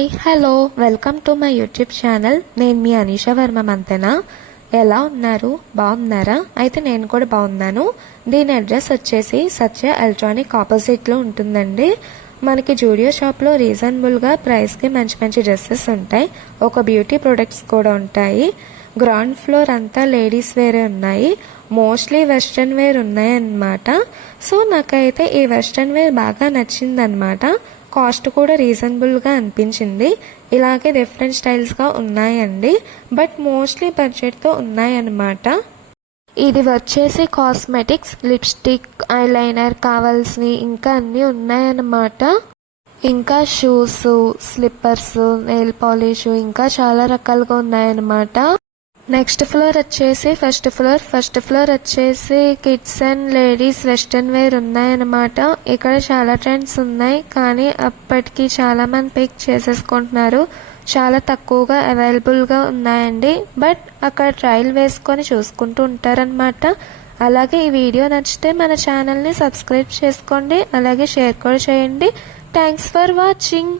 Hi hello welcome to my YouTube channel. నేను మీ అనీషా వర్మ మంతెనా. ఎలా ఉన్నారు? బాగున్నారా? అయితే నేను కూడా బాగున్నాను. దీని అడ్రస్ వచ్చేసి సత్య ఎలక్ట్రానిక్ ఆపోజిట్లో ఉంటుందండి. మనకి జూడియో షాప్లో రీజనబుల్గా ప్రైస్కి మంచి మంచి డ్రెస్సెస్ ఉంటాయి. ఒక బ్యూటీ ప్రొడక్ట్స్ కూడా ఉంటాయి. గ్రౌండ్ ఫ్లోర్ అంతా లేడీస్ వేరే ఉన్నాయి. మోస్ట్లీ వెస్ట్రన్ వేర్ ఉన్నాయి అన్నమాట. సో నాకైతే ఈ వెస్ట్రన్ వేర్ బాగా నచ్చిందనమాట. కాస్ట్ కూడా రీజనబుల్గా అనిపించింది. ఇలాగే డిఫరెంట్ స్టైల్స్గా ఉన్నాయండి, బట్ మోస్ట్లీ బడ్జెట్తో ఉన్నాయన్నమాట. ఇది వచ్చేసి కాస్మెటిక్స్, లిప్స్టిక్, ఐలైనర్ కావాల్సినవి ఇంకా అన్నీ ఉన్నాయన్నమాట. ఇంకా షూస్, స్లిప్పర్స్, నెయిల్ పాలిష్ ఇంకా చాలా రకాలుగా ఉన్నాయన్నమాట. నెక్స్ట్ ఫ్లోర్ వచ్చేసి ఫస్ట్ ఫ్లోర్ వచ్చేసి kids and ladies western wear ఉన్నాయన్నమాట. ఇక్కడ చాలా ట్రెండ్స్ ఉన్నాయి, కానీ అప్పటికి చాలా మంది పిక్ చేసేసుకుంటున్నారు. చాలా తక్కువగా అవైలబుల్గా ఉన్నాయండి, బట్ అక్కడ ట్రయల్ వేసుకొని చూసుకుంటూ ఉంటారనమాట. అలాగే ఈ వీడియో నచ్చితే మన ఛానల్ని సబ్స్క్రైబ్ చేసుకోండి, అలాగే షేర్ కూడా చేయండి. Thanks for watching.